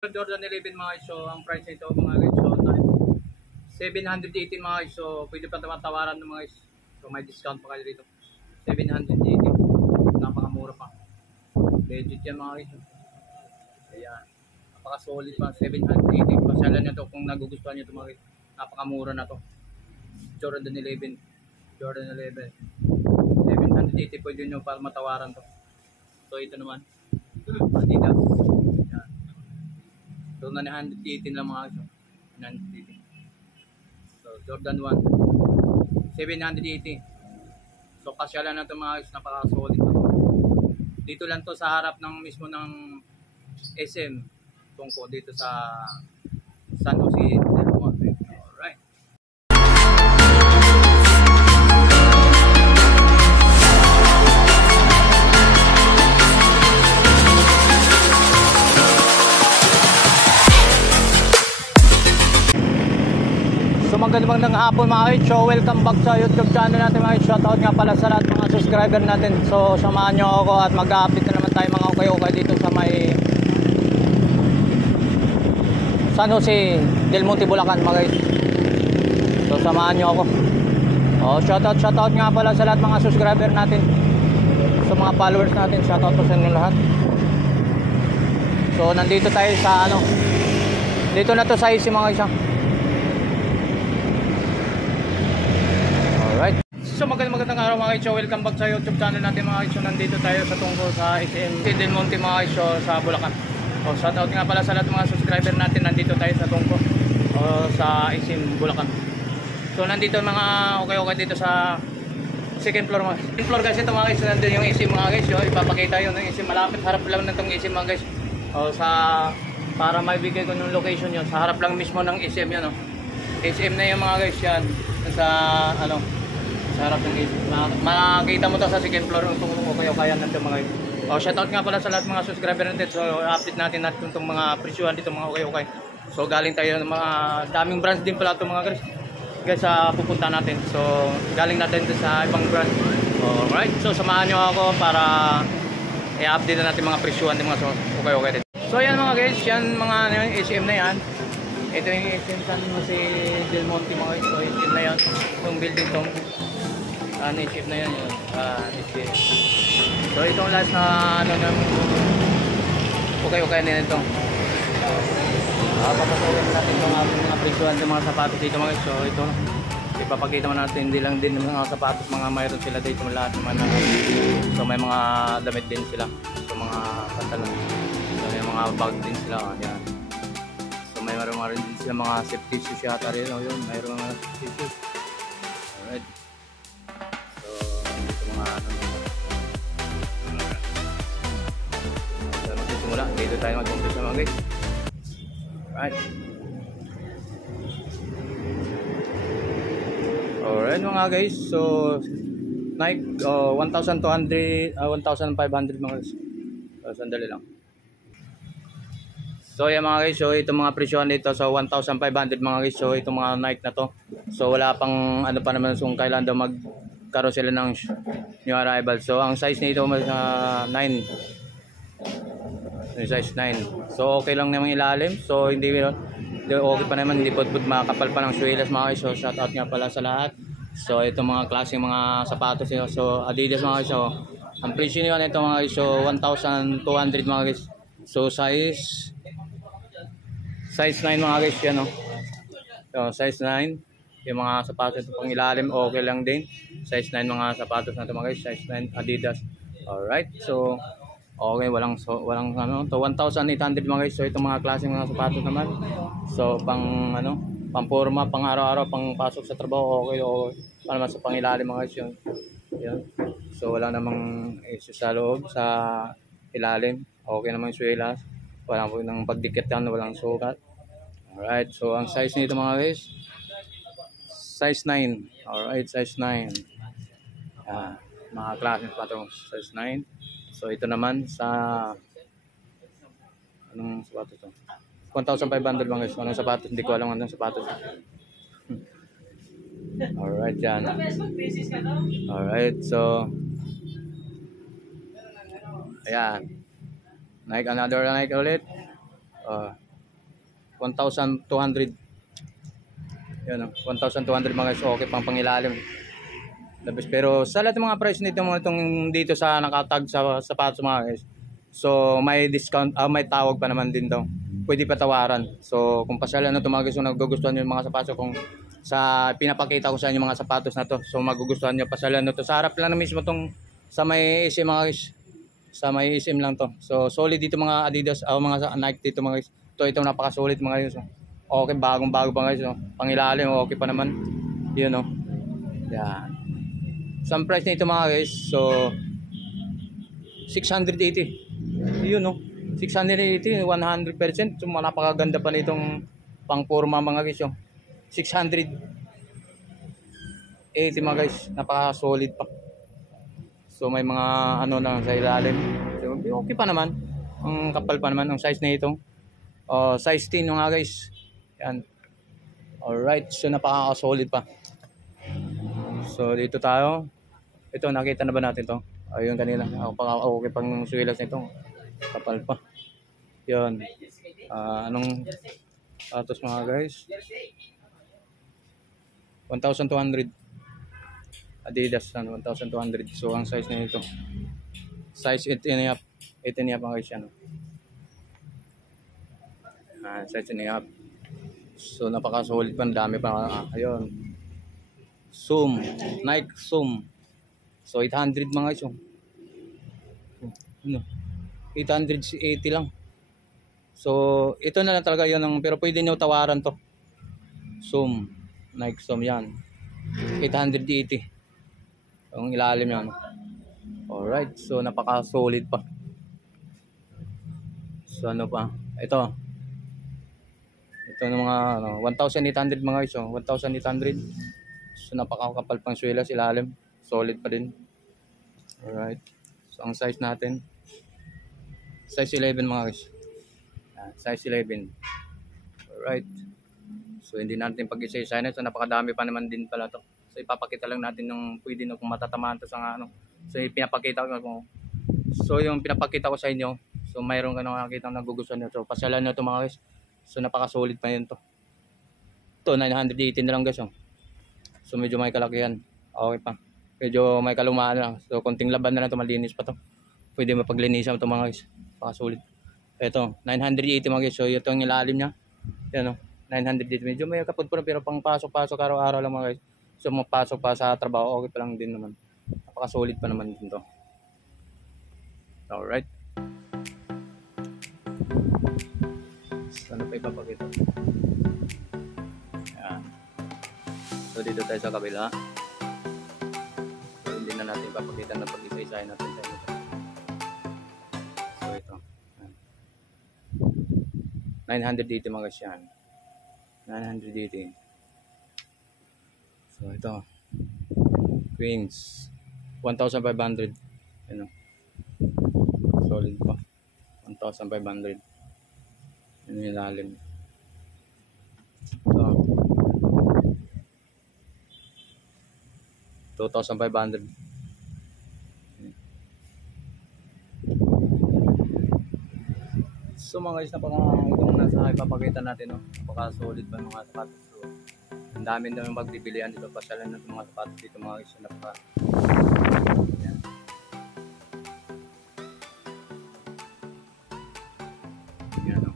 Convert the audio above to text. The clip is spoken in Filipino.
Jordan 11 mga guys, so ang price nito mga guys, so 780 mga guys, so pwede pa tawaran ng mga guys, so may discount pa kayo dito. 780, napakamura pa, legit yan mga guys. Ayan, napaka solid pa, 780. Pasyalan nyo to kung nagugustuhan nyo ito mga guys, napakamura na to. Jordan 11, Jordan 11 780, pwede nyo para matawaran to. So ito naman Adidas. Ayan. So 918 lang mga guys, 918. So Jordan 1 780. So kasyalan na ito mga guys, napaka solid na to. Dito lang to sa harap ng mismo ng SM tungko dito sa San Jose del Monte. Alright. So magandang hapon mga guys. So welcome back sa YouTube channel natin mga guys. Shoutout nga pala sa lahat mga subscriber natin. So samahan nyo ako at mag-update na naman tayo mga okay dito sa may San Jose del Monte, Bulacan mga guys. So samahan nyo ako. Shoutout nga pala sa lahat mga subscriber natin, sa mga followers natin. Shoutout po sa inyo lahat. So nandito tayo sa dito na to sa ISIM mga guys. Alright. So magandang araw mga guys. So welcome back sa YouTube channel natin mga guys. So nandito tayo sa tungkol sa ISIM del Monte mga guys, so sa Bulacan. Shoutout nga pala sa lahat ng mga subscriber natin. Nandito tayo sa tungkol sa ISIM Bulacan. So nandito mga okay dito sa second floor mga. Second floor guys ito mga guys. Nandito yung ISIM mga guys. So ipapakita yun ng ISIM. Malapit harap lang ng itong ISIM mga guys. Para maibigay ko yung location yun. Sa harap lang mismo ng ISIM yun. ISIM na yung mga guys yan. Sa sa harap ng ISIM. Makikita mo to sa second floor kung kaya nandito mga guys. Shoutout nga pala sa lahat mga subscriber natin. So update natin itong mga presyuhan dito mga okay. So galing tayo ng mga daming brands din pala itong mga guys pupunta natin. So galing natin sa ibang brand. Alright, so samahan nyo ako para i-update natin mga presyuhan din mga okay din. So yan mga guys, yan mga SM na yan. Ito yung SM San Jose del Monte mga guys. So SM na yan, itong building tong SM na yan yun. SM. So itong last na okay din ito. Papasukin natin yung mga presyuhan ng mga sapatos dito mga guys. So ito ipapakita mo natin, hindi lang din mga sapatos, mga mayroon sila dito lahat naman. So may mga damit din sila. So mga pantalon. So may mga bag din sila. Yan. So may mayroon din sila mga safety shoes yata rin. Yun, mayroon mga safety shoes. Alright. So dito mga magsisimula. Dito tayo mag-umpisa mga guys. Alright. Alright mga guys. So Nike 1,200 1,500 mga guys. So sandali lang. So yan mga guys. So itong mga presyohan dito. So 1,500 mga guys. So itong mga Nike na to. So wala pang pa naman kung kailan daw magkaroon sila ng new arrival. So ang size nito 9. Size 9. So okay lang naman ilalim. So hindi okay pa naman, hindi pud makapal pa ng swelas mga guys. So shout out nga pala sa lahat. So ito mga klaseng mga sapatos nyo. So Adidas mga guys. So ang presyo nyo nito mga guys. So 1,200 mga guys. So size 9 mga guys yan So size 9. Yung mga sapatos ito pang ilalim okay lang din. Size 9 mga sapatos na ito mga guys. Size 9 Adidas. Alright. So okay, walang to 1,800 mga guys. So itong mga klaseng mga sapatos naman. So pang pang forma, pang araw-araw, pang pasok sa trabaho, okay. Para naman sa pangilalim mga guys yun. Yan. So wala namang issue sa loob, sa ilalim. Okay naman yung swelas. Walang po ng pagdikit yan, walang sukat. Alright, so ang size nito mga guys, size 9. Alright, size 9. Mga klaseng sapatos, size 9. So ito naman sa anong sapatos to? 1,500 mga guys. Anong sapatos? Hindi ko alam anong sapatos. Alright yan. Alright, so ayan. Nike, another Nike ulit. 1,200. Yan, 1,200 mga guys. Okay pang pangilalim. Labis. Pero sa lahat ng mga price nito mga itong dito sa nakatag sa sapatos mga guys. So may discount, may tawag pa naman din daw. Pwede pa tawaran. So kung pasyalan na ito mga guys, kung nagugustuhan nyo yung mga sapatos, kung sa pinapakita ko sa inyo mga sapatos na to, so magugustuhan nyo, pasyalan na to. Sa harap lang na mismo tong sa may SM mga guys. Sa may SM lang to. So solid dito mga Adidas, mga Nike dito mga guys. Ito napaka-solid mga guys. Okay, bagong-bago pa guys. Pangilalim, okay pa naman. Yun oh. Yan. So ang price nito mga guys, so 680. Yun no. 680, 100%. So napakaganda pa nitong pang-forma mga guys. 680 mga guys. Napaka-solid pa. So may mga ano lang sa ilalim. So, okay pa naman. Ang kapal pa naman ang size na ito. Size 10 mga guys. Yan. Alright, so napaka-solid pa. So dito tayo. Ito nakita na ba natin to? Ayun kanina. Okay pang suwilas nito. Kapal pa. 'Yon. Anong sapatos mga guys? 1,200. Adidas na 1,200. So ang size na ito. Size 8.5. 8.5 mga guys yan. Size 8.5. So napaka-solid pa, dami pa. Ayun. Zoom, Nike Zoom. So 800 mga guys. Ano? 880 lang. So ito na lang talaga 'yon, pero pwede niyo tawaran 'to. Zoom, Nike Zoom 'yan. 880. Ang ilalim 'yan. Alright, so napaka-solid pa. So ano pa? Ito ng mga 1,800 mga guys. 1,800. So napakakapal pang swelas, ilalim. Solid pa din. Alright. So ang size natin, size 11 mga guys. Size 11. Alright. So hindi natin pag-isa-isa na. So napakadami pa naman din pala to. So ipapakita lang natin ng pwede na kung matatamaan to sa ano. So pinapakita ko. So yung pinapakita ko sa inyo, so mayroon ka nakakita ng nagugustuhan nyo. So pasyalan nyo to mga guys. So napaka-solid pa yun to. Ito 980 na lang guys. So medyo may kalakihan. Okay pa. Medyo may kalumaan lang. So konting laban na lang ito, malinis pa to. Pwede mapaglinisan ito mga guys. Napaka-solid. Ito 980 mga guys. So ito ang ilalim niya. Yan o. 980. Medyo may kapudpuro pero pang pasok-pasok araw-araw lang mga guys. So mapasok pa sa trabaho, okay pa lang din naman. Napaka-solid pa naman din to. Alright. So ano pa ipapakita? Yan. So dito tayo sa kabila. So hindi na natin ipapakita na pag-isa-isahin natin sa inyo. So ito. Yan. 980 mga guys yan. 980. So ito. Queens. 1,500. Ano? Solid pa. 1,500. Yan yung ilalim. Ito. 2,500. So mga guys, itong nasa ipapakita natin, no? Napaka-solid pa mga sapatos. So, ang dami na yung magbibilihan dito. Pasyalan natin mga sapatos dito mga guys. Napaka yan. Yan, no?